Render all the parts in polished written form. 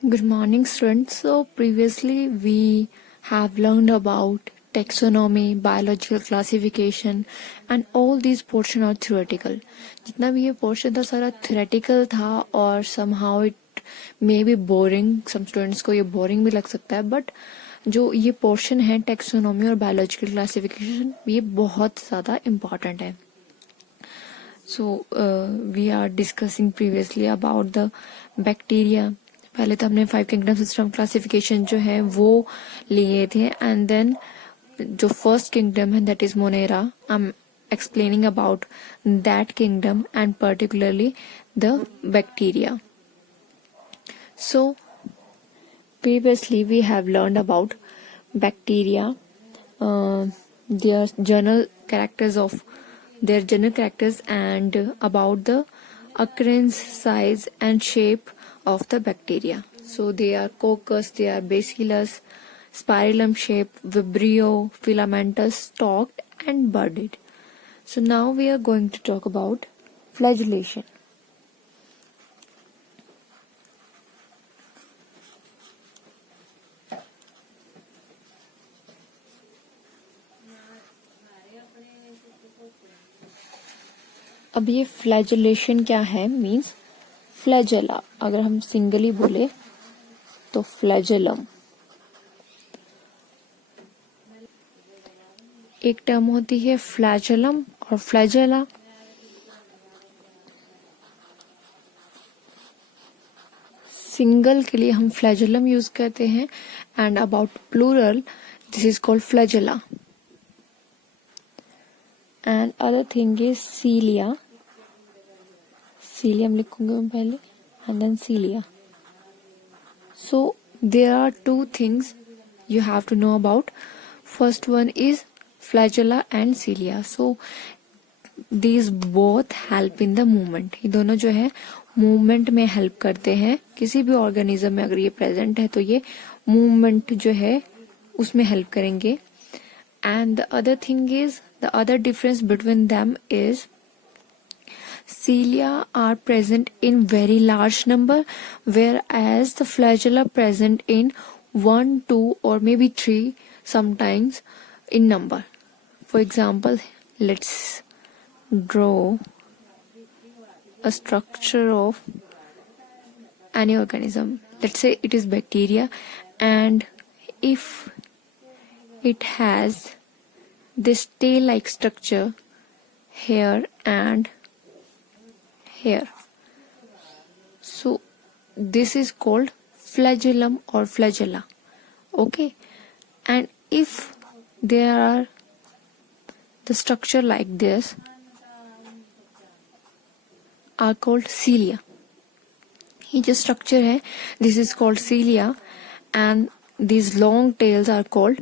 Good morning, students. So, previously we have learned about taxonomy, biological classification, and all these portion are theoretical. जितना भी ये portion था सारा theoretical था और somehow it may be boring. Some students को ये boring भी लग सकता है, but जो ये portion है taxonomy और biological classification ये बहुत ज़्यादा important है. So we are discussing previously about the bacteria. पहले तो हमने 5 किंगडम सिस्टम क्लासिफिकेशन जो है वो लिए थे एंड देन जो फर्स्ट किंगडम है that is Monera. I am explaining about that kingdom and particularly the bacteria. So previously we have learned about bacteria, their general characters and about the occurrence, size and shape of the bacteria. So they are coccus, they are bacillus, spirillum shape, vibrio, filamentous, stalked and budded. So now we are going to talk about flagellation. अब ये फ्लैजेलेशन क्या है means flagella. अगर हम singly बोले तो flagellum. एक term होती है फ्लैजेलम और फ्लैजेला. सिंगल के लिए हम फ्लैजेलम यूज करते हैं and about plural this is called flagella. And other thing is cilia. Cilium लिखूंगा मैं पहले and then cilia. So there are two things you have to know about. First one is flagella and cilia. So these both help in the movement. ये दोनों जो है movement में help करते हैं. किसी भी ऑर्गेनिज्म में अगर ये प्रेजेंट है तो ये मूवमेंट जो है उसमें हेल्प करेंगे. And the other thing is the other difference between them is cilia are present in very large number, whereas the flagella present in 1, 2 or maybe 3 sometimes in number. For example, let's draw a structure of any organism. Let's say it is bacteria, and if it has this tail-like structure here and here, so this is called flagellum or flagella. Okay, and if there are the structure like this are called cilia. ये जो structure है this is called cilia and these long tails are called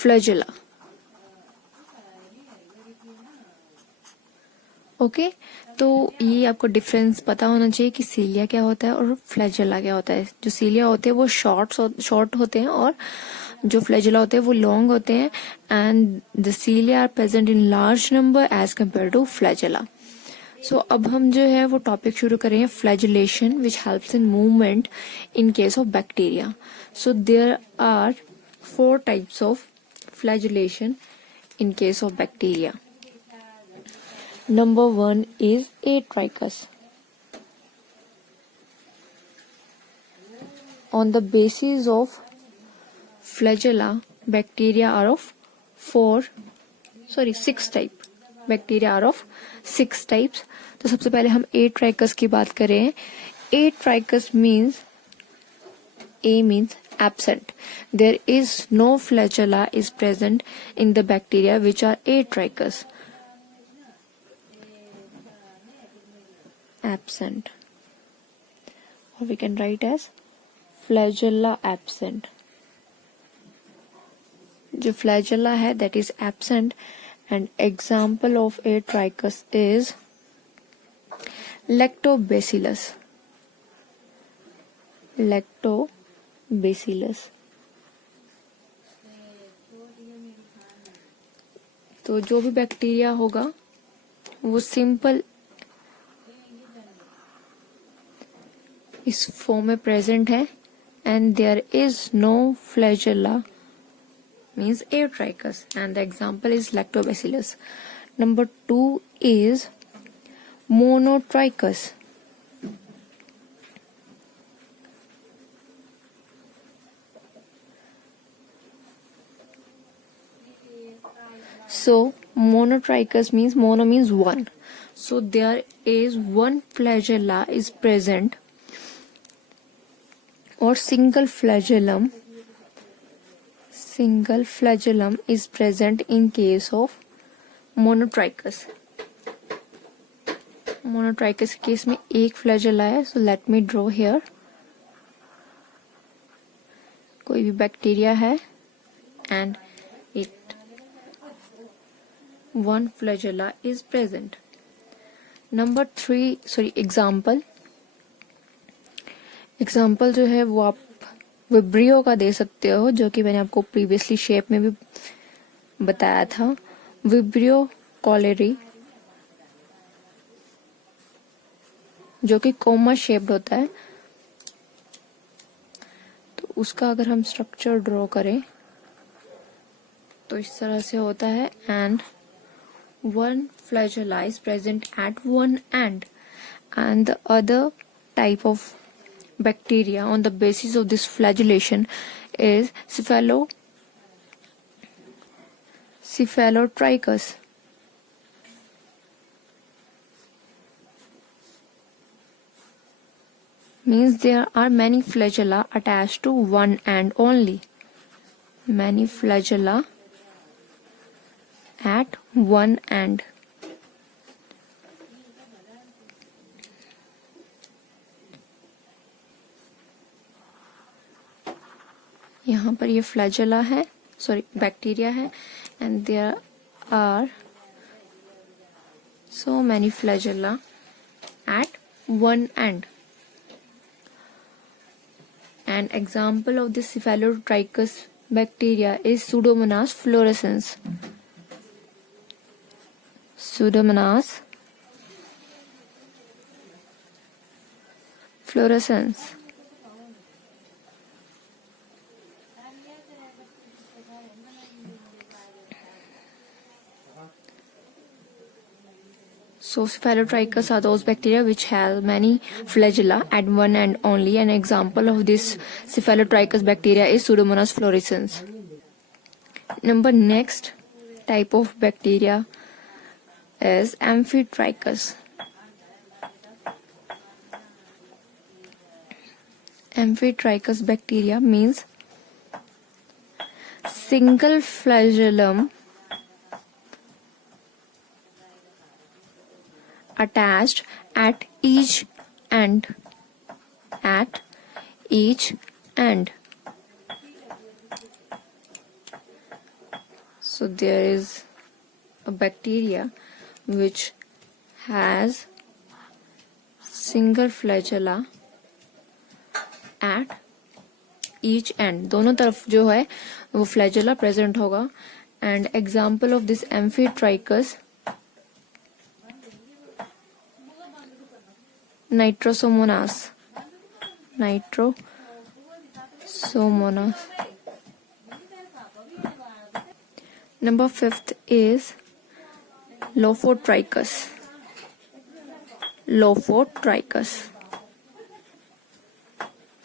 flagella. Okay तो ये आपको difference पता होना चाहिए कि सीलिया क्या होता है और फ्लैजेला क्या होता है. जो सीलिया होते हैं वो शॉर्ट होते हैं और जो फ्लैजेला होते हैं वो लॉन्ग होते हैं. And the cilia are present in large number as compare to flagella. So अब हम जो है वो टॉपिक शुरू करें flagellation which helps in movement in case of bacteria. So there are 4 types of flagellation in case of bacteria. Number 1 is Atricus. On the basis of flagella, bacteria are of 6 type. Bacteria are of 6 types. तो सबसे पहले हम Atricus की बात करें. Atricus means A means absent. There is no flagella is present in the bacteria which are Atricus. Absent, or we can write as flagella absent. जो flagella है that is absent, and example of Atricus is Lactobacillus. तो जो भी bacteria होगा वो simple इस form में present है and there is no flagella means Aeotrichus, and the example is Lactobacillus. Number 2 is Monotrichus. So Monotrichus means mono means one. So there is one flagella is present, or single flagellum is present in case of Monotrichus. Monotrichus case में एक flagella है. So let me draw here. कोई भी bacteria है and one flagella is present. Number 3, example जो है वो आप विब्रियो का दे सकते हो, जो कि मैंने आपको प्रीवियसली शेप में भी बताया था. विब्रियो कॉलेरी, जो कि कोमा शेप्ड होता है. तो उसका अगर हम स्ट्रक्चर ड्रॉ करें तो इस तरह से होता है. And one flagella is present at one end, and the other type of bacteria on the basis of this flagellation is Cephalotrichus. Means there are many flagella attached to one end only. Many flagella at one end. यहाँ पर ये flagella है, bacteria है, and there are so many flagella at one end. An example of this Cephalotrichus bacteria is Pseudomonas fluorescens. Pseudomonas fluorescens. So Cephalotrichus are those bacteria which have many flagella at one end only. An example of this Cephalotrichus bacteria is Pseudomonas fluorescens. Next type of bacteria is Amphitrichus. Amphitrichus bacteria means single flagellum attached at each end. So there is a bacteria which has single flagella at each end. दोनों तरफ जो है वो flagella present होगा. And example of this Amphitrichus, Nitrosomonas. Number 5 is Lophotrichus.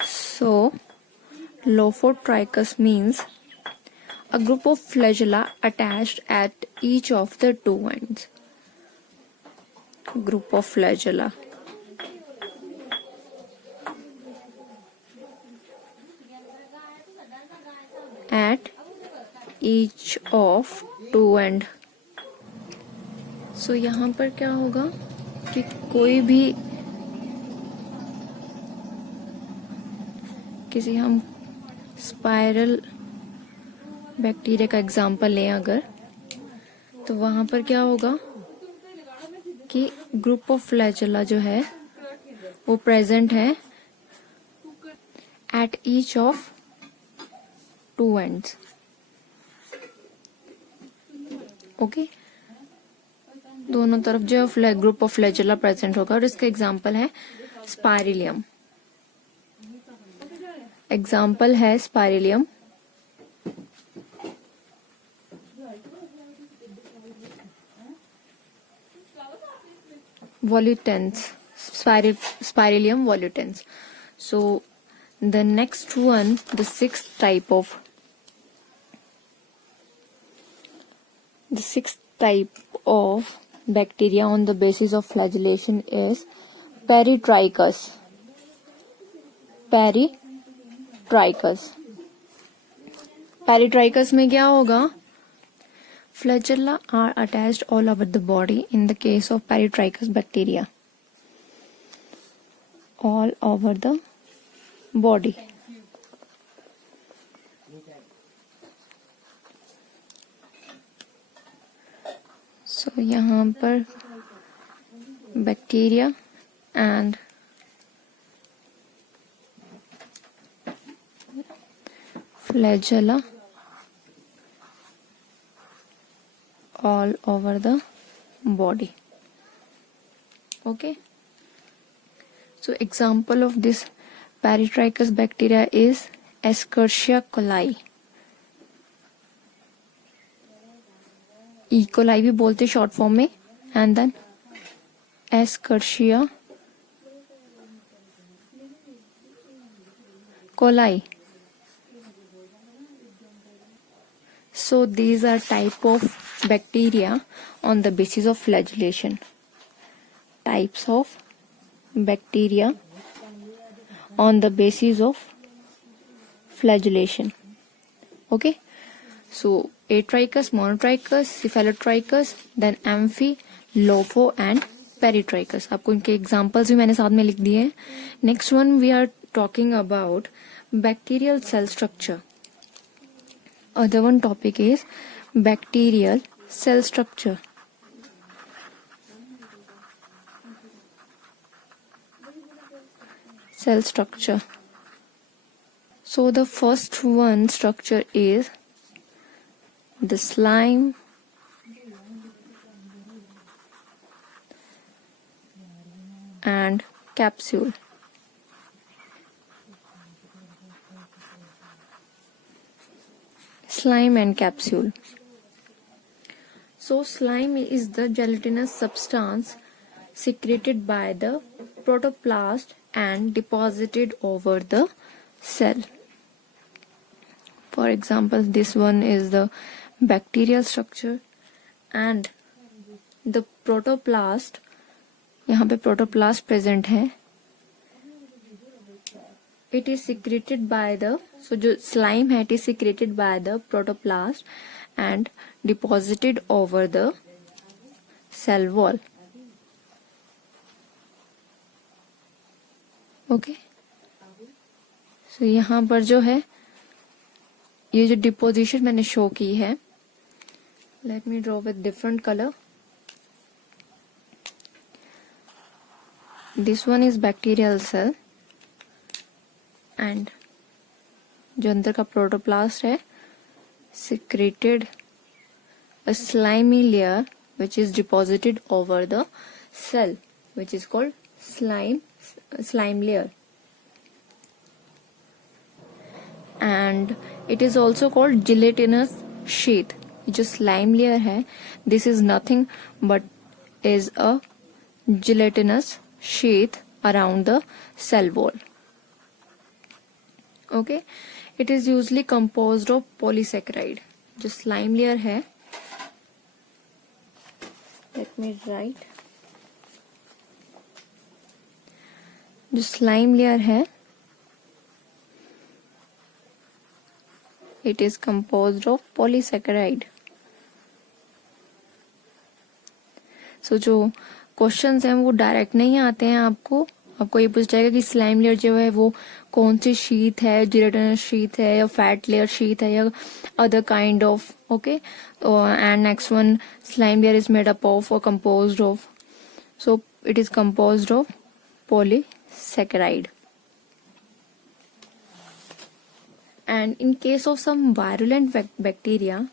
So Lophotrichus means a group of flagella attached at each of the two ends. Group of flagella at each of two end. So यहाँ पर क्या होगा कि कोई भी किसी हम spiral bacteria का एग्जांपल लें अगर, तो वहां पर क्या होगा कि ग्रुप ऑफ फ्लैजेला जो है वो प्रेजेंट है at each of two ends. Okay, दोनों तरफ जो ग्रुप ऑफ फ्लैजेला प्रेजेंट होगा. और इसका एग्जांपल है स्पाइरिलियम. एग्जाम्पल है स्पाइरेलियम, volutens, spiralium volutens. So the next one, the sixth type of bacteria on the basis of flagellation is Peritrichus. Peritrichus में क्या होगा? Flagella are attached all over the body in the case of Peritrichus bacteria. All over the body. So यहाँ पर bacteria and flagella all over the body. Okay. So example of this Peritrichus bacteria is Escherichia coli. E. coli भी बोलते short form में, and then Escherichia coli. So these are type of bacteria on the basis of flagellation. Types of bacteria on the basis of flagellation. Okay. So Atrichus, Monotrichus, Cephalotrichus, then Amphi, Lopho and Peritrichus. आपको इनके examples भी मैंने साथ में लिख दिए हैं. Next one we are talking about bacterial cell structure. Other one topic is bacterial cell structure. Cell structure. So the first one structure is the slime and capsule. Slime and capsule. So slime is the gelatinous substance secreted by the protoplast and deposited over the cell. For example, this one is the bacterial structure and the protoplast. यहाँ पे protoplast present है. It is secreted by the, so जो slime है, it is secreted by the protoplast and deposited over the cell wall. Okay. So यहाँ पर जो है, ये जो डिपोजिशन मैंने शो की है, let me draw with different color. This one is bacterial cell. And जो अंदर का प्रोटोप्लास्ट है secreted a slimy layer which is deposited over the cell which is called slime layer, and it is also called gelatinous sheath. जो slime layer है, this is nothing but is a gelatinous sheath around the cell wall. Okay, it is usually composed of polysaccharide. जो slime layer है, let me write. जो slime layer है, it is composed of polysaccharide. So जो questions हैं वो direct नहीं आते हैं आपको ये पूछ जाएगा कि स्लाइम लेयर जो है वो कौन सी शीट है, जिलेटिनस शीट है या फैट लेयर शीट है या other kind of. Okay, and next one, slime layer is made up of और composed of, so it is composed of polysaccharide. And in case of some virulent bacteria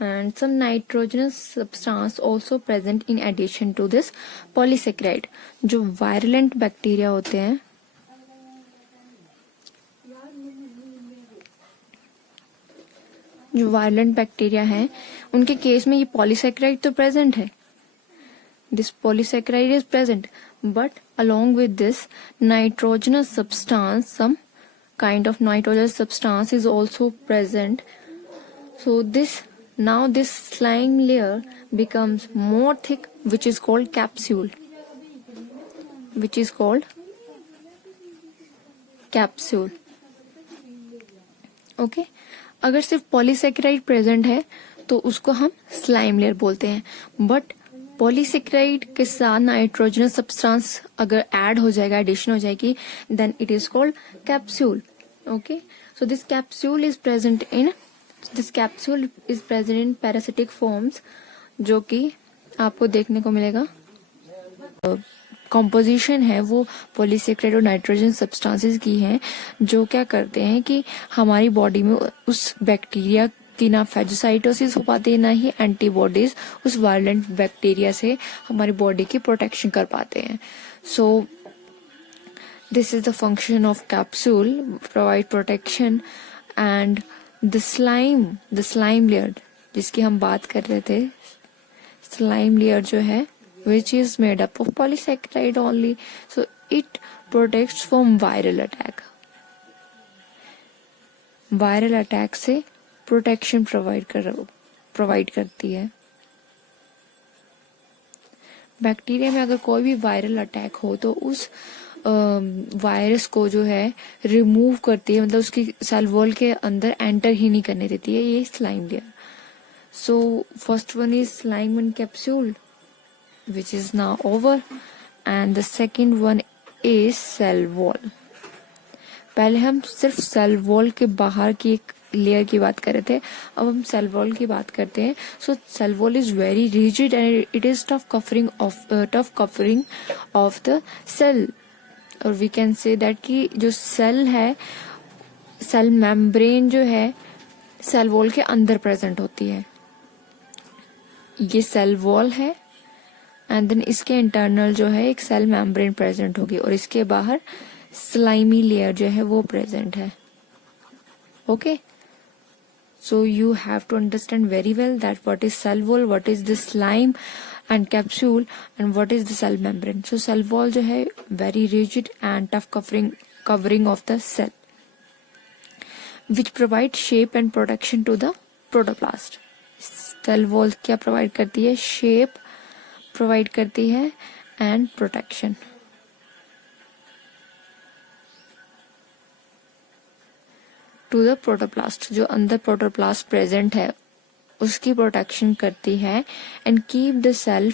and some nitrogenous substance also present in addition to this polysaccharide. जो virulent bacteria होते हैं, जो violent bacteria हैं उनके case में ये polysaccharide तो present है, this polysaccharide is present, but along with this nitrogenous substance, some kind of nitrogenous substance is also present. So this slime layer becomes more thick, which is called capsule, okay अगर सिर्फ polysaccharide present है तो उसको हम slime layer बोलते हैं, but polysaccharide के साथ नाइट्रोजनस सब्सटेंस अगर ऐड हो जाएगा, एडिशन हो जाएगी, then it is called capsule. Okay, so this capsule is present in parasitic forms, जो कि आपको देखने को मिलेगा. कॉम्पोजिशन है वो पॉलीसेकेराइड और नाइट्रोजन सब्सटेंसेस की है, जो क्या करते हैं कि हमारी बॉडी में उस बैक्टीरिया की ना फेगोसाइटोसिस हो पाती है, ना ही एंटीबॉडीज उस वायलेंट बैक्टीरिया से हमारी बॉडी की प्रोटेक्शन कर पाते हैं. सो this is the function of capsule, provide protection. And the slime layer जिसकी हम बात कर रहे थे, स्लाइम लेयर जो है which is made up of polysaccharide only, so it protects from viral attack. Viral attack से प्रोटेक्शन प्रोवाइड करती है. बैक्टीरिया में अगर कोई भी वायरल अटैक हो तो उस वायरस को जो है रिमूव करती है, मतलब उसकी सेल वॉल के अंदर एंटर ही नहीं करने देती है ये slime layer. So first one is slime and capsule, which is now over, and the second one is cell wall. पहले हम सिर्फ सेल वॉल के बाहर की एक लेयर की बात कर रहे थे, अब हम सेल वॉल की बात करते हैं. So cell wall is very rigid and it is tough covering of the cell, और वी कैन से दैट कि जो सेल है, सेल मेम्ब्रेन जो है सेल वॉल के अंदर प्रेजेंट होती है. ये सेल वॉल है एंड देन इसके इंटरनल जो है एक सेल मेम्ब्रेन प्रेजेंट होगी, और इसके बाहर स्लाइमी लेयर जो है वो प्रेजेंट है. Okay, so you have to understand very well that what is cell wall, what is the slime and capsule, and what is the cell membrane. So cell wall जो है very rigid and tough covering of the cell which provide shape and protection to the protoplast. Cell wall क्या provide करती है? Shape provide करती है and protection. To the protoplast, जो अंदर protoplast present है उसकी प्रोटेक्शन करती है and keep the cell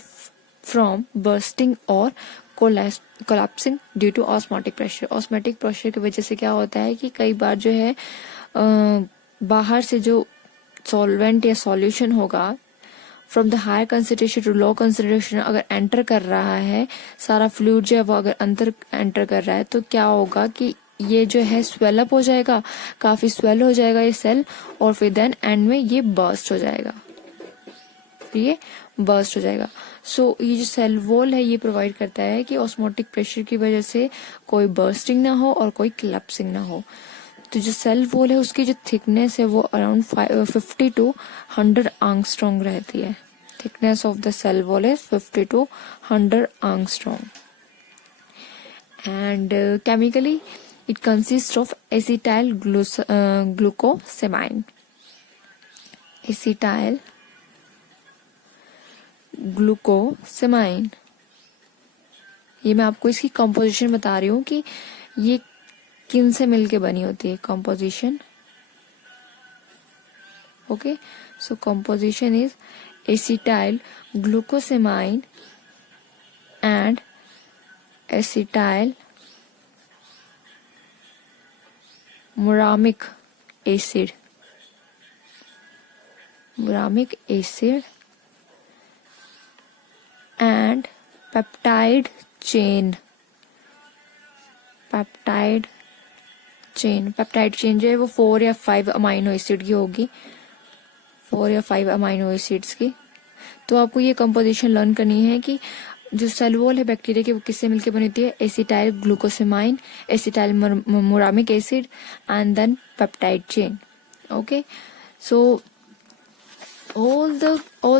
from bursting और collapsing due to osmotic pressure. Osmotic pressure की वजह से क्या होता है कि कई बार जो है बाहर से जो सॉल्वेंट या सॉल्यूशन होगा from the higher concentration to low concentration अगर एंटर कर रहा है, सारा फ्लूइड जो है वो अगर अंदर एंटर कर रहा है, तो क्या होगा कि ये जो है स्वेल अप हो जाएगा, काफी स्वेल हो जाएगा ये सेल, और फिर देन एंड में ये बर्स्ट हो जाएगा. सो ये जो सेल वॉल है ये प्रोवाइड करता है कि ऑस्मोटिक प्रेशर की वजह से कोई बर्स्टिंग ना हो और कोई कोलैप्सिंग ना हो. तो जो सेल वॉल है उसकी जो थिकनेस है वो अराउंड 50 to 100 एंगस्ट्रॉम रहती है. Thickness of the cell wall is 50 to 100 angstrom. And chemically it consists of acetyl glucosamine. Acetyl glucosamine. ये मैं आपको इसकी कंपोजिशन बता रही हूँ कि ये किन से मिलके बनी होती है composition. Okay, so composition is acetyl glucosamine and acetyl muramic acid and peptide chain जो है वो 4 या 5 अमाइनो एसिड की होगी, 4 या 5 अमाइनो एसिड्स की. तो आपको ये कंपोजिशन लर्न करनी है कि जो सेल वॉल है बैक्टीरिया की वो किससे मिलकर बनी होती है? Acetyl glucosamine, acetyl muramic acid and then peptide chain. Okay, So all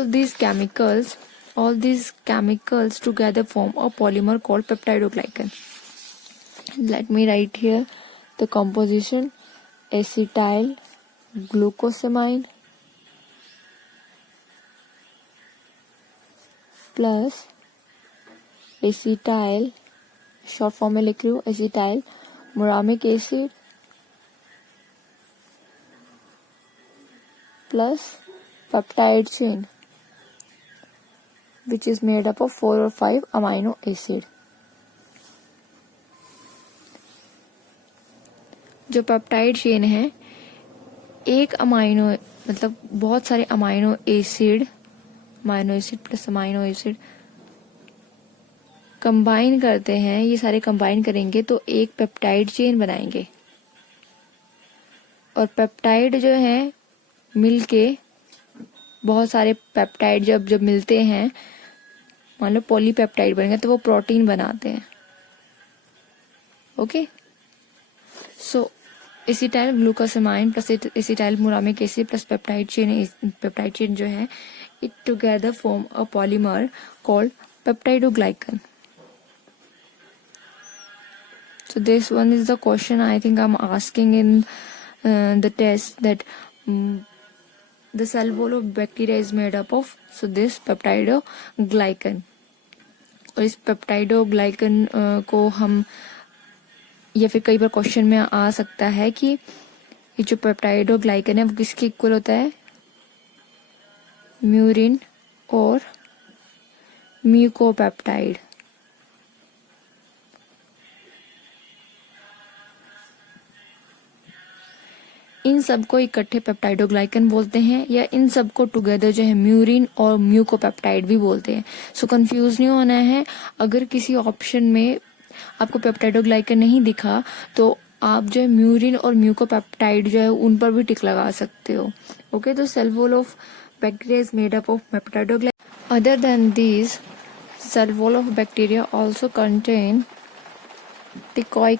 these chemicals together form a polymer called peptidoglycan. Let me write here the composition: acetyl glucosamine plus acetyl, short form में लिख रही हूँ, acetyl muramic acid plus peptide chain which is made up of 4 or 5 amino acid. जो peptide chain है, एक amino मतलब बहुत सारे amino acid plus amino acid combine करते हैं, ये सारे कंबाइन करेंगे तो एक पेप्टाइड चेन बनाएंगे। और पेप्टाइड जो है मिलके बहुत सारे पेप्टाइड जब मिलते हैं, मान लो पॉलीपेप्टाइड बनेंगे तो वो प्रोटीन बनाते हैं। Okay, so acetyl glucosamine plus acetyl muramic acid plus peptide chain जो है, it together form a polymer called peptidoglycan. So this one is the question I think I'm asking in the test, that the cell wall of bacteria is made up of this peptidoglycan. और इस peptidoglycan को हम, या फिर कई बार question में आ सकता है कि ये जो पेप्टाइडोग्लाइकन है वो किसके इक्वल होता है, म्यूरिन और म्यूकोपेप्टाइड. इन सबको इकट्ठे पेप्टाइडोग्लाइकन बोलते हैं, या इन सबको टुगेदर जो है म्यूरिन और म्यूकोपेप्टाइड भी बोलते हैं. सो कंफ्यूज नहीं होना है. अगर किसी ऑप्शन में आपको पेप्टाइडोग्लाइकन नहीं दिखा तो आप जो है म्यूरिन और म्यूकोपेप्टाइड जो है उन पर भी टिक लगा सकते हो. ओके, तो cell wall of bacteria is made up of peptidoglycan. Other than these, cell wall of bacteria also contain teichoic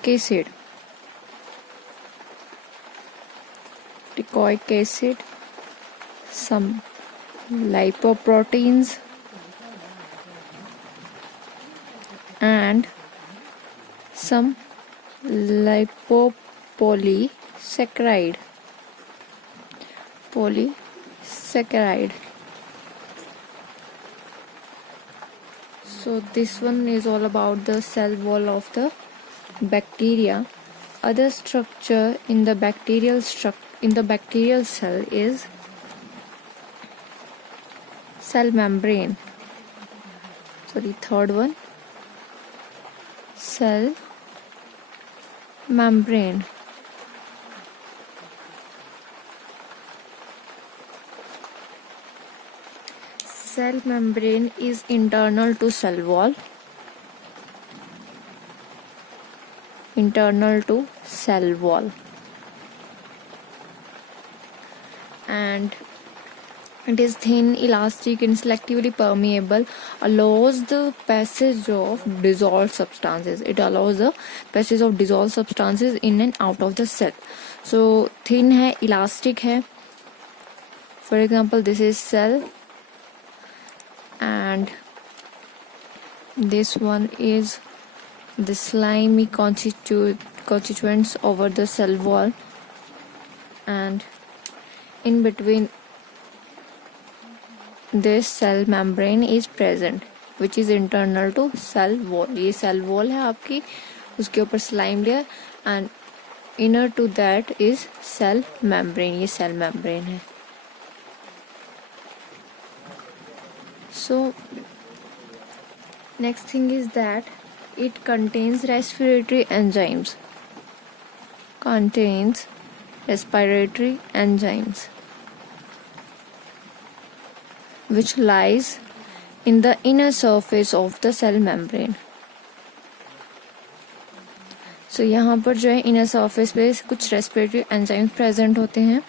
acid, some lipoproteins, and some lipopolysaccharide. So this one is all about the cell wall of the bacteria. Other structure in the bacterial cell is cell membrane. So the third one, cell membrane. Cell membrane is internal to cell wall. And it is thin, elastic, and selectively permeable, allows the passage of dissolved substances. It allows the passage of dissolved substances in and out of the cell. So thin है, elastic है. For example, this is cell, and this one is the slimy constituents over the cell wall, and in between this cell membrane is present, which is internal to cell wall. ये cell wall है आपकी, उसके ऊपर slime layer, and inner to that is cell membrane. ये cell membrane है. So next thing is that it contains respiratory enzymes. Which lies in the inner surface of the cell membrane. So यहाँ पर जो है inner surface पे कुछ respiratory enzymes present होते हैं.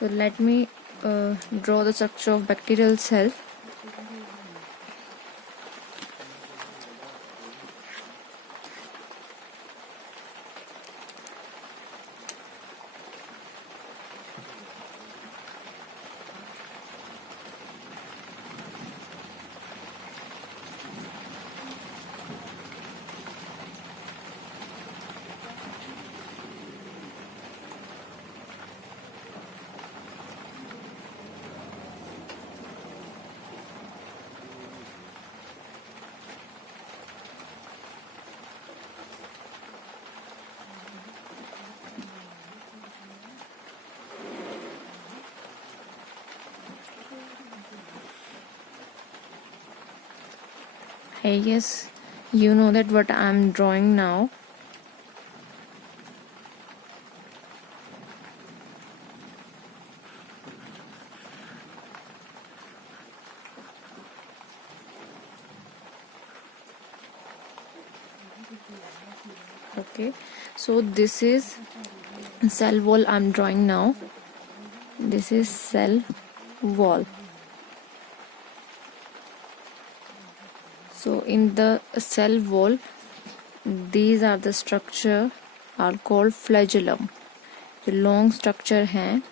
So let me draw the structure of bacterial cell. I guess you know that what I'm drawing now. Okay, so this is cell wall I'm drawing now. This is cell wall. So in the cell wall, these are the structure are called flagellum. जो long structure है,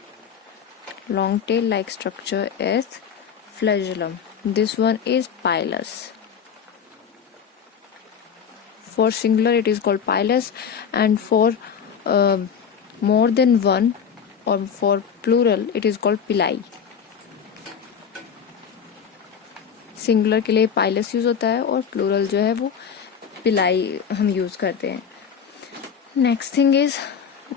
long tail like structure is flagellum. This one is pilus. For singular it is called pilus, and for more than one or for plural it is called pili. Singular के लिए pilus use होता है और plural जो है वो पिलाई हम यूज करते हैं. Next thing is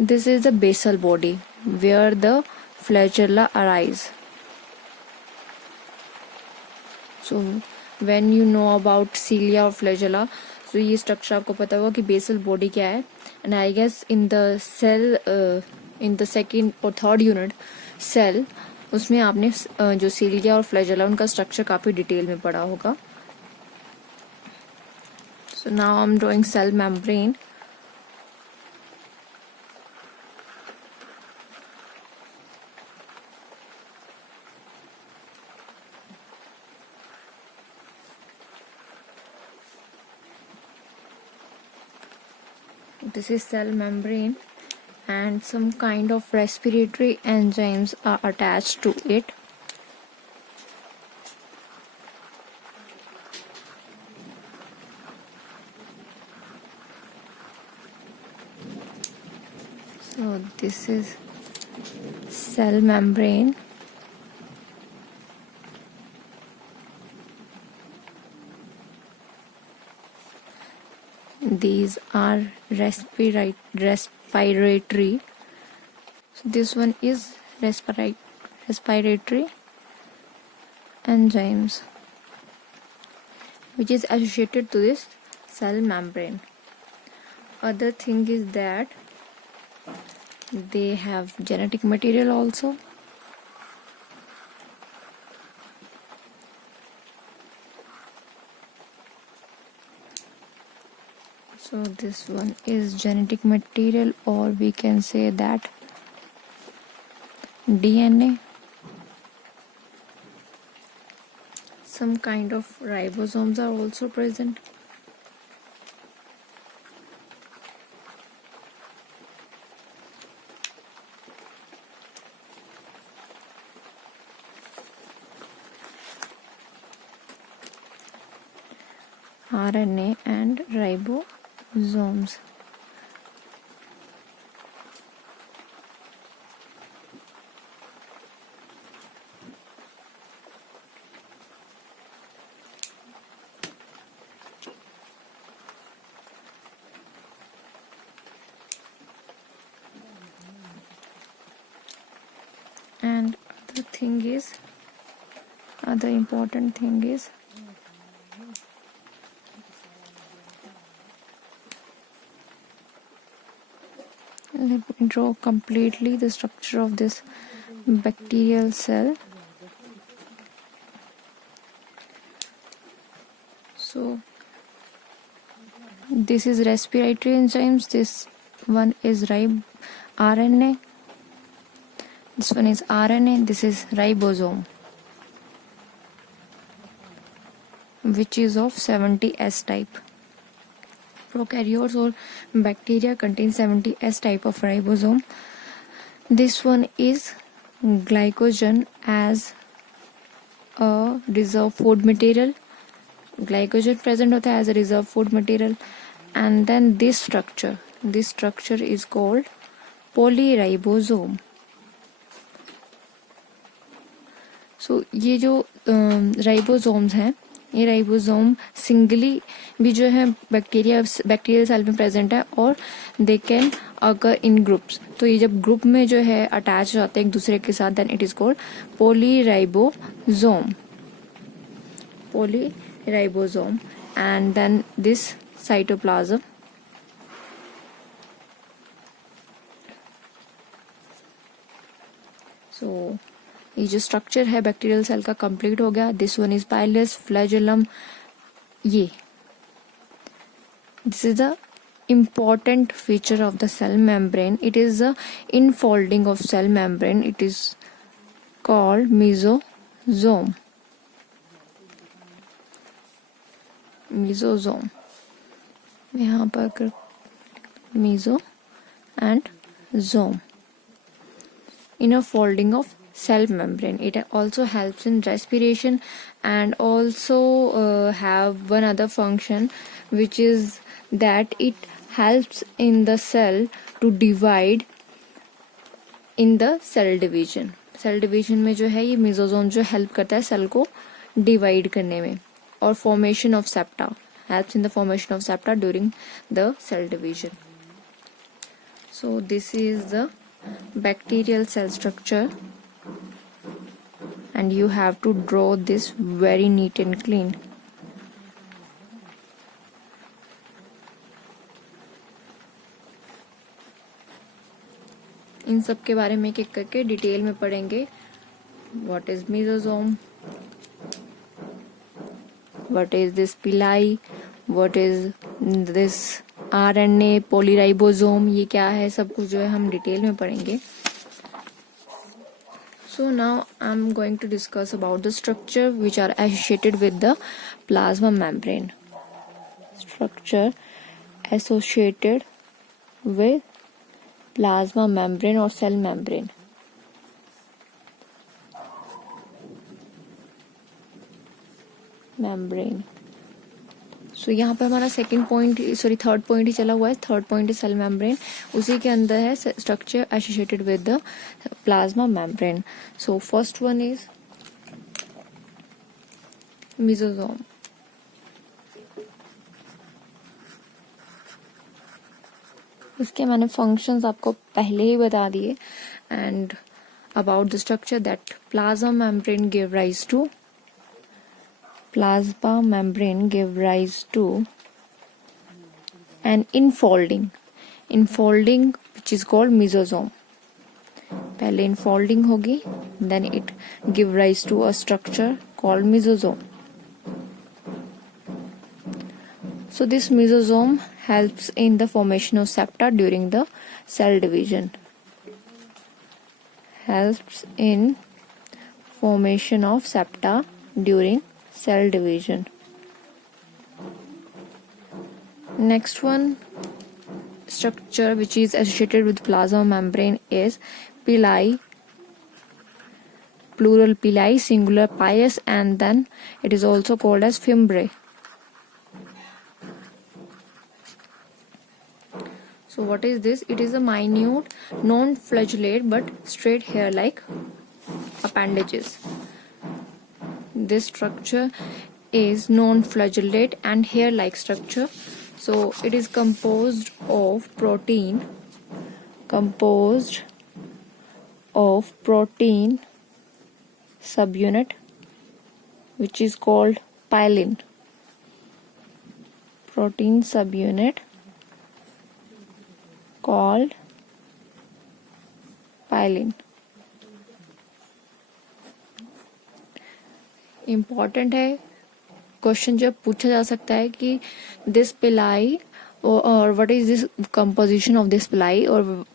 this is the basal body where the flagella arise. So when you know about cilia और फ्लैजेला, तो ये स्ट्रक्चर आपको पता होगा कि बेसल बॉडी क्या है. And I guess in the cell in the second और थर्ड यूनिट सेल, उसमें आपने जो सीलिया और फ्लैजेला उनका स्ट्रक्चर काफी डिटेल में पढ़ा होगा. So now I am drawing cell membrane. This is cell membrane and some kind of respiratory enzymes are attached to it. So this is cell membrane. These are respiratory. So this one is respiratory enzymes which is associated to this cell membrane. Other thing is that they have genetic material also. So this one is genetic material, or we can say that DNA. Some kind of ribosomes are also present. RNA and ribosomes. And other important thing is let me draw completely the structure of this bacterial cell. So this is respiratory enzymes, this one is RNA, this one is RNA, this is ribosome, which is of 70S type. Prokaryotes or bacteria contain 70S type of ribosome. This one is glycogen as a reserve food material. Glycogen present hota hai as a reserve food material. And then this structure is called polyribosome. So ये जो ribosomes हैं, ये ribosome singly भी जो है bacterial cell में present है, और they can occur in groups. तो ये जब ग्रुप में जो है अटैच हो जाते हैं एक दूसरे के साथ, then it is called polyribosome. Polyribosome. and then this cytoplasm. So ये जो स्ट्रक्चर है बैक्टीरियल सेल का कंप्लीट हो गया. This one is pilus, flagellum. ये this is the important feature of the cell membrane. It is the infolding of cell membrane. It is called mesosome. Mesosome. यहाँ पर meso and zome. Inner folding of cell membrane. It also helps in respiration and also have one other function, which is that it helps in the cell to divide in the cell division. Cell division में जो है ये mesosome जो help करता है cell को divide करने में, और formation of septa, helps in the formation of septa during the cell division. So this is the bacterial cell structure and you have to draw this very neat and clean. इन सब के बारे में एक एक करके डिटेल में पढ़ेंगे. What is mesosome? What is this pili? What is this RNA polyribosome? ये क्या है, सब कुछ जो है हम डिटेल में पढ़ेंगे. So now I'm going to discuss about the structure which are associated with the plasma membrane. Structure associated with plasma membrane or cell membrane. Membrane. सो यहाँ पर हमारा थर्ड पॉइंट ही चला हुआ है. थर्ड पॉइंट है सेल मेम्ब्रेन, उसी के अंदर है structure associated with the plasma membrane. So first one is mesosome. इसके मैंने फंक्शंस आपको पहले ही बता दिए. And about the structure that plasma membrane give rise to plasma membrane give rise to an infolding which is called mesosome. पहले infolding होगी, then it give rise to a structure called mesosome. So this mesosome helps in the formation of septa during the cell division. Helps in formation of septa during cell division. Next one structure which is associated with plasma membrane is pili, plural pili, singular pious, and then it is also called as fimbriae. So what is this? It is a minute non-flagellate but straight hair-like appendages. This structure is non-flagellate and hair-like structure. So it is composed of protein subunit which is called pyelin. Protein subunit called pyelin. Important है, question जब पूछा जा सकता है कि this pili और what is this composition of this pili और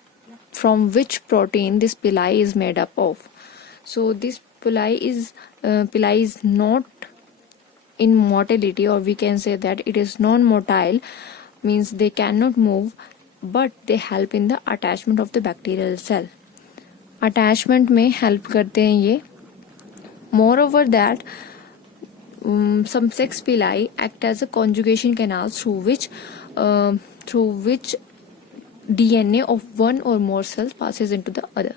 from which protein this pili is made up of. So this pili is not in motility, or we can say that it is non-motile, means they cannot move, but they help in the attachment of the bacterial cell. Attachment में help करते हैं ये. Moreover that some sex pili act as a conjugation canals through which DNA of one or more cells passes into the other.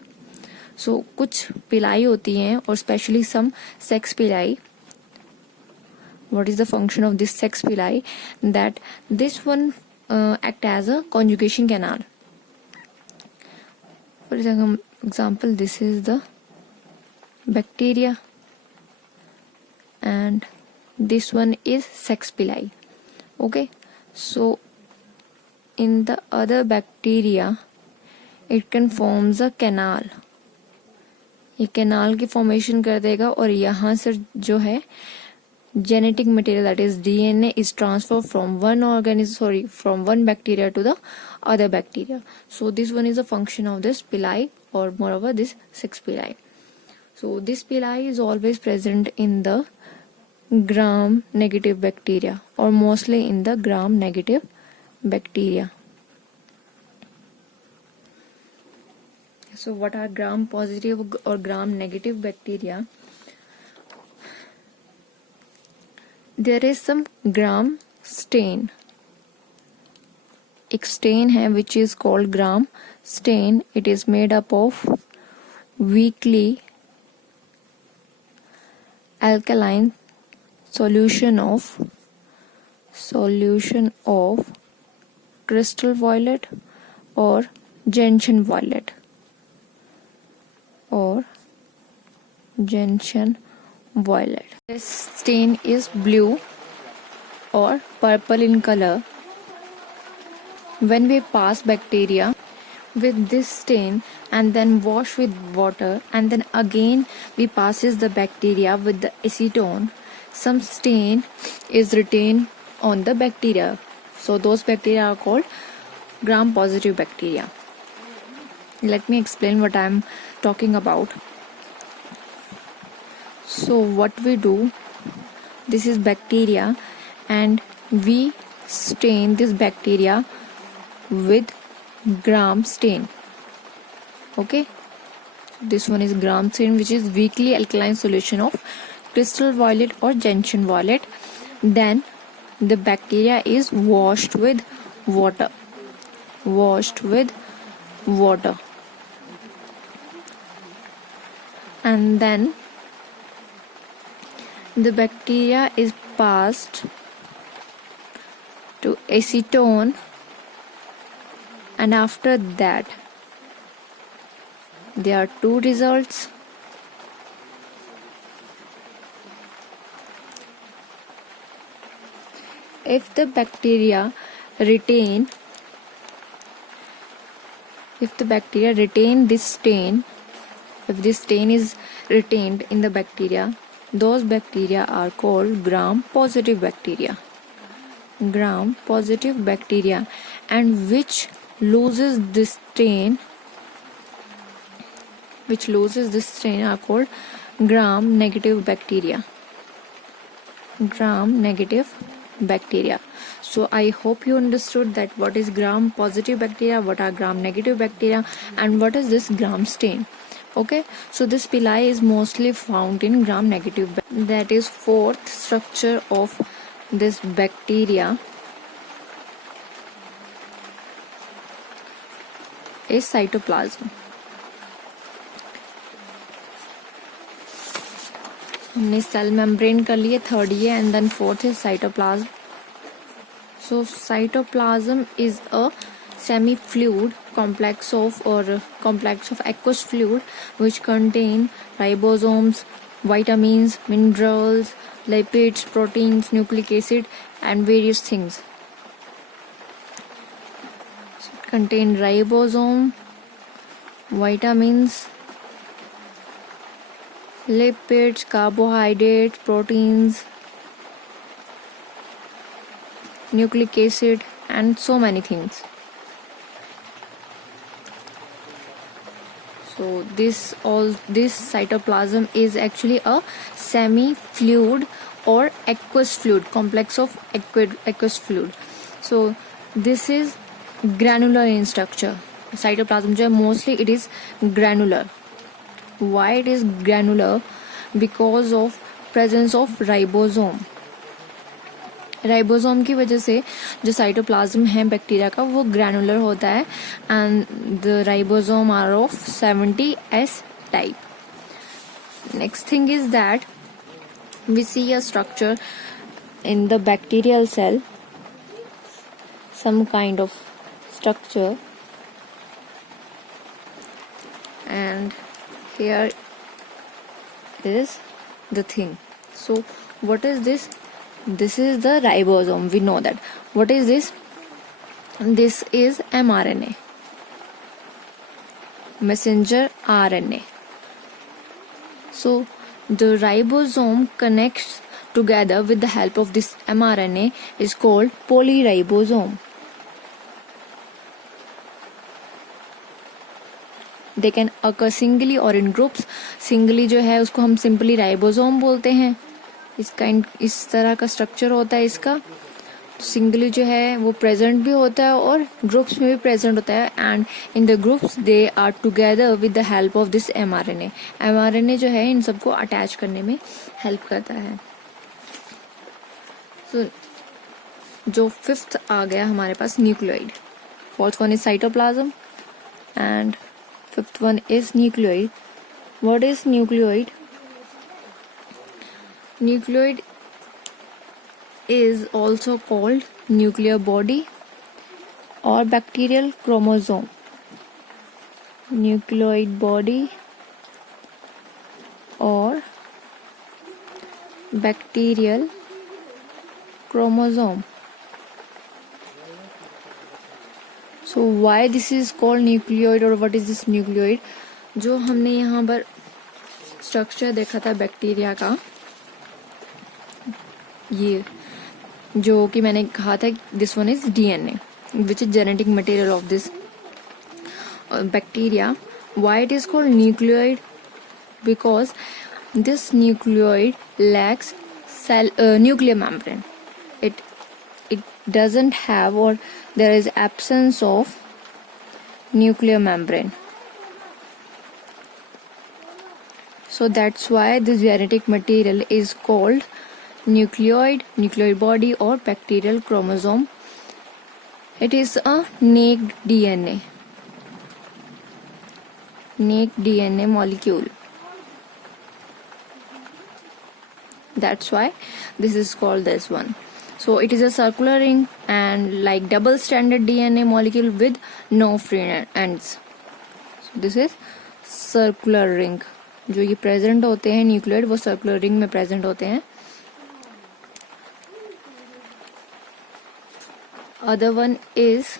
So कुछ पिलाई होती हैं और specially some sex pili. What is the function of this sex pili? That this one act as a conjugation canal. For example, this is the bacteria and this one is sex pili. Okay, so in the other bacteria, it can forms a canal. ये canal की formation कर देगा और यहाँ से जो है genetic material, that is DNA, is transferred from from one bacteria to the other bacteria. So this one is a function of this pili, or moreover this 6 pili. So this pili is always present in the gram negative bacteria, or mostly in the gram negative bacteria. So what are gram positive or gram negative bacteria? There is some gram stain. एक stain है which is called gram stain. It is made up of weakly alkaline solution of crystal violet or gentian violet or gentian violet. This stain is blue or purple in color. When we pass bacteria with this stain and then wash with water, and then again we passes the bacteria with the acetone, some stain is retained on the bacteria. So those bacteria are called gram positive bacteria. Let me explain what I am talking about. So what we do, this is bacteria and we stain this bacteria with gram stain. Okay, this one is gram stain, which is weakly alkaline solution of crystal violet or gentian violet. Then the bacteria is washed with water. And then the bacteria is passed to acetone, and after that there are two results. If the bacteria retain this stain, if this stain is retained in the bacteria, those bacteria are called gram positive bacteria. And which loses this stain are called gram negative bacteria. So I hope you understood that what is gram positive bacteria, what are gram negative bacteria, and what is this gram stain. Okay, so this pili is mostly found in gram negative that is fourth structure of this bacteria is cytoplasm. हमने cell membrane कर लिए, third ये, and then fourth is cytoplasm. So cytoplasm is a semi-fluid complex of aqueous fluid which contain ribosomes, vitamins, minerals, lipids, proteins, nucleic acid, and various things. So it contains ribosome, vitamins, lipids, carbohydrates, proteins, nucleic acid, and so many things. So this cytoplasm is actually a semi-fluid or aqueous fluid, complex of aqueous fluid. So this is granular in structure. Cytoplasm जो है mostly it is granular. Why it is granular? Because of presence of ribosome. Ribosome की वजह से जो cytoplasm है bacteria का वो granular होता है, and the ribosome are of 70S type. Next thing is that we see a structure in the bacterial cell, some kind of structure, and here is the thing. So what is this This is the ribosome. We know that. What is this? This is mRNA, messenger RNA. So the ribosome connects together with the help of this mRNA is called polyribosome. They can occur singly or in groups. Singly जो है उसको हम simply ribosome बोलते हैं. इस तरह का structure होता है इसका. सिंगली जो है वो प्रेजेंट भी होता है और ग्रुप्स में भी प्रेजेंट होता है. And in the groups they are together with the help of this mRNA. mRNA जो है इन सबको अटैच करने में हेल्प करता है. सो जो फिफ्थ आ गया हमारे पास nucleoid. Fourth one is cytoplasm and fifth one is nucleoid. What is nucleoid? Nucleoid is also called nuclear body or bacterial chromosome. Nucleoid body or bacterial chromosome. So why this is called nucleoid or what is this nucleoid? जो हमने यहाँ पर structure देखा था bacteria का, ये जो कि मैंने कहा था this one is DNA which is genetic material of this bacteria. Why it is called nucleoid? Because this nucleoid lacks nuclear membrane. It doesn't have, or there is absence of nuclear membrane. So that's why this genetic material is called nucleoid, nucleoid body or bacterial chromosome. It is a naked DNA molecule. That's why this is called this one. So it is a circular ring and like double-stranded DNA molecule with no free ends. So this is circular ring. जो ये present होते हैं nucleoid वो circular ring में present होते हैं. Other one is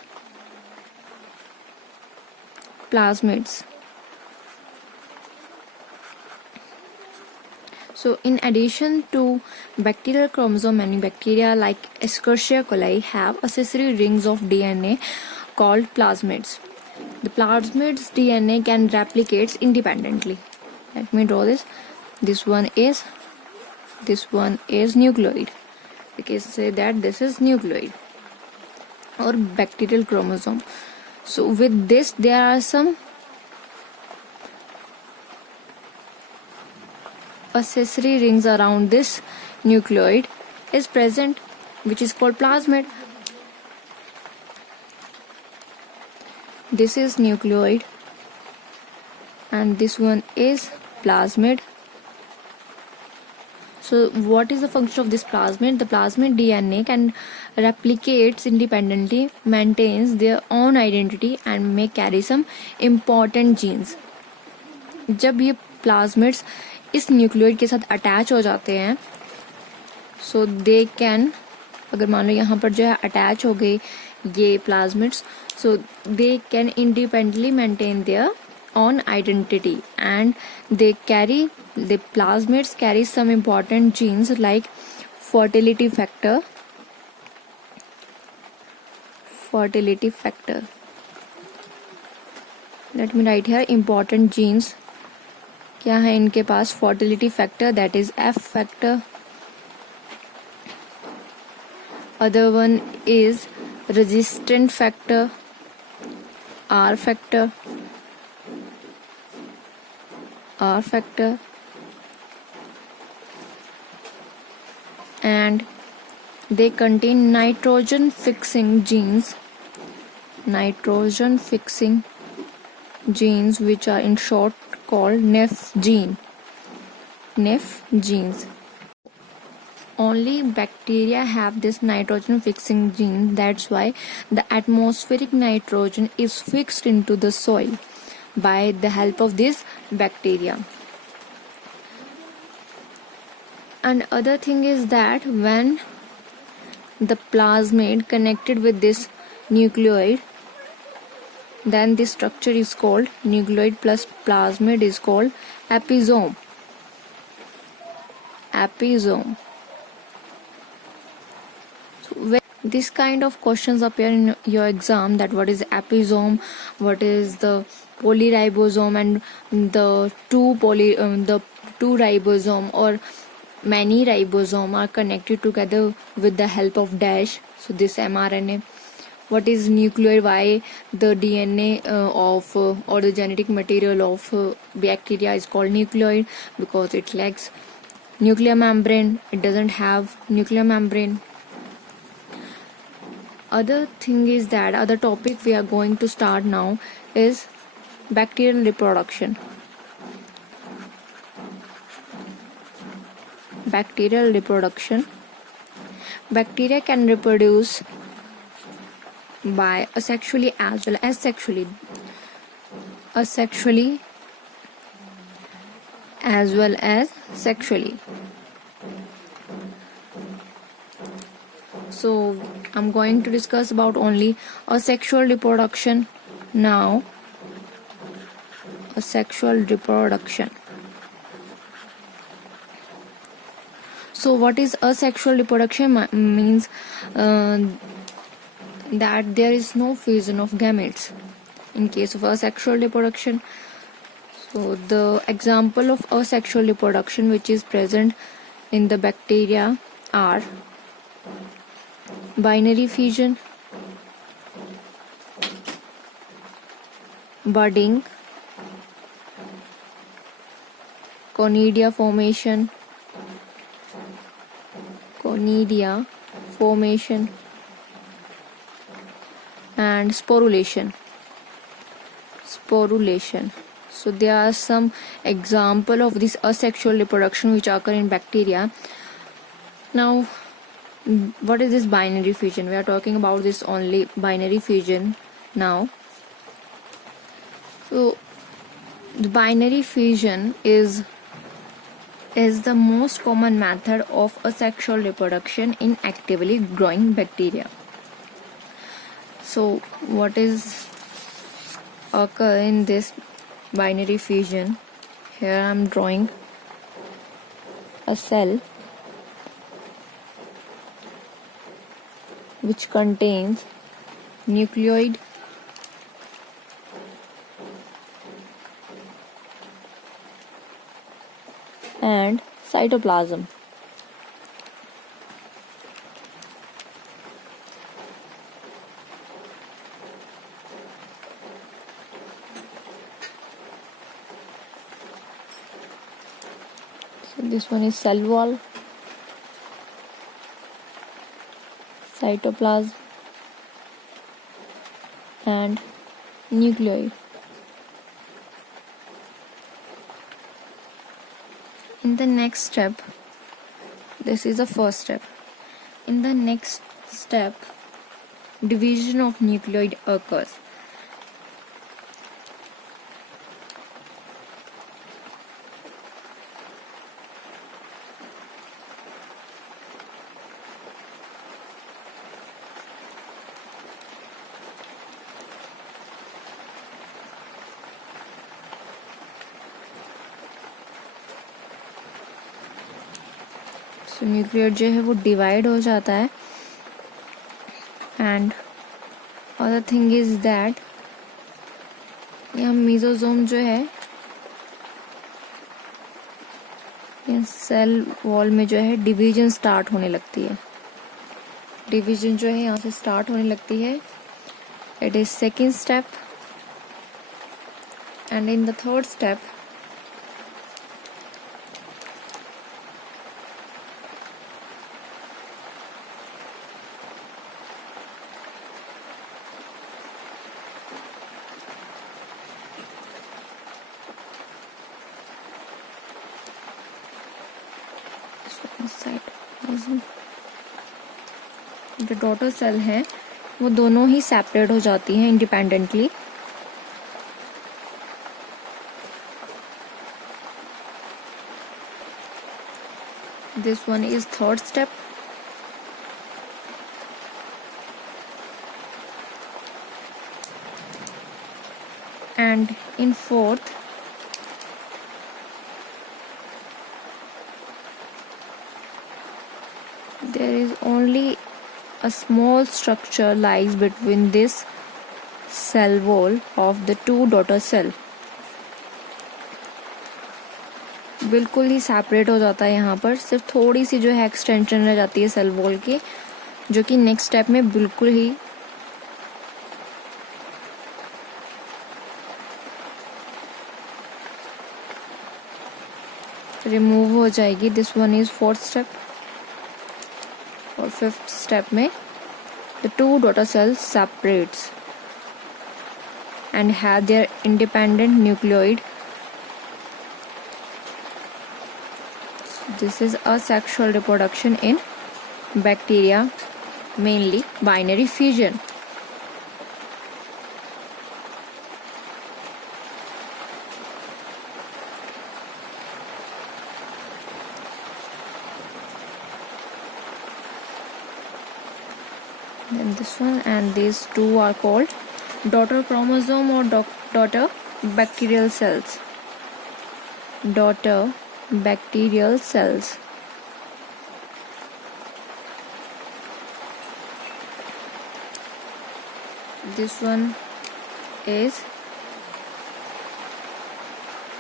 plasmids. So in addition to bacterial chromosome, many bacteria like Escherichia coli have accessory rings of DNA called plasmids. The plasmids DNA can replicate independently. Let me draw this. This one is nucleoid. We can say that this is nucleoid or bacterial chromosome. So with this there are some accessory rings around this nucleoid is present, which is called plasmid. This is nucleoid and this one is plasmid. So what is the function of this plasmid? The plasmid DNA can replicate independently, maintains their own identity and may carry some important genes. जब ये plasmids इस nucleoid के साथ attach हो जाते हैं, सो they can, अगर मान लो यहाँ पर जो है अटैच हो गई ये plasmids, so they can independently maintain their own identity and the plasmids carry some important genes like fertility factor. Let me write here important genes. क्या है इनके पास? fertility factor, that is F factor. Other one is resistant factor, R factor. And they contain nitrogen fixing genes, which are in short called Nef genes. Only bacteria have this nitrogen fixing gene. That's why the atmospheric nitrogen is fixed into the soil by the help of this bacteria. And other thing is that when the plasmid connected with this nucleoid, then this structure is called nucleoid plus plasmid is called episome. Episome. So when this kind of questions appear in your exam, that what is episome, what is the polyribosome, and the two ribosome or many ribosome are connected together with the help of dash. So this mRNA. What is nucleoid? Why the DNA or the genetic material of bacteria is called nucleoid? Because it lacks nuclear membrane. It doesn't have nuclear membrane. Other thing is that other topic we are going to start now is bacterial reproduction. Bacterial reproduction. Bacteria can reproduce by asexually as well as sexually. Asexually as well as sexually. So I'm going to discuss about only asexual reproduction now. Asexual reproduction. So what is asexual reproduction? Means that there is no fusion of gametes in case of asexual reproduction. So the example of asexual reproduction which is present in the bacteria are binary fission, budding, conidia formation, and sporulation. So there are some example of this asexual reproduction which occur in bacteria. Now what is this binary fission? We are talking about this only binary fission now. So the binary fission is the most common method of asexual reproduction in actively growing bacteria. So what is occur in this binary fission? Here I am drawing a cell which contains nucleoid and cytoplasm. So this one is cell wall, cytoplasm and nucleoid. In the next step, this is the first step. In the next step, division of nucleoid occurs. So nucleoid जो है वो divide हो जाता है and other thing is that यहाँ mesosome जो है cell wall में जो है डिवीजन स्टार्ट होने लगती है. डिवीजन जो है यहाँ से स्टार्ट होने लगती है. It is second step and in the third step जो डॉटर सेल है वो दोनों ही सेपरेट हो जाती हैं independently. This one is third step and in fourth, there is only a small structure lies between this cell wall of the two daughter cell. बिल्कुल ही separate हो जाता है यहाँ पर, सिर्फ थोड़ी सी जो है एक्सटेंशन रह जाती है सेल वॉल की, जो कि नेक्स्ट स्टेप में बिल्कुल ही रिमूव हो जाएगी. This one is fourth step. और फिफ्थ स्टेप में the two daughter cells separates and have their independent nucleoid. This is asexual reproduction in bacteria, mainly binary fission. Then this one and these two are called daughter chromosome or daughter bacterial cells. Daughter bacterial cells. This one is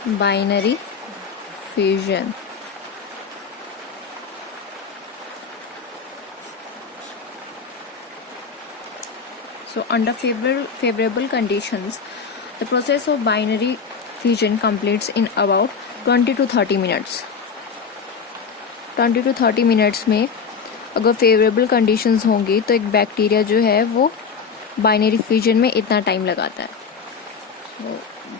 binary fission. So under favorable conditions, the process of binary fission completes in about 20 to 30 minutes. 20 to 30 minutes में अगर favourable conditions होंगी तो एक bacteria जो है वो binary fusion में इतना टाइम लगाता है. So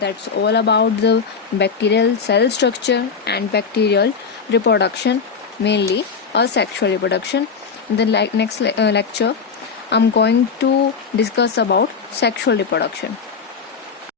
that's all about the bacterial cell structure and bacterial reproduction, mainly asexual reproduction. In the next lecture, I'm going to discuss about sexual reproduction.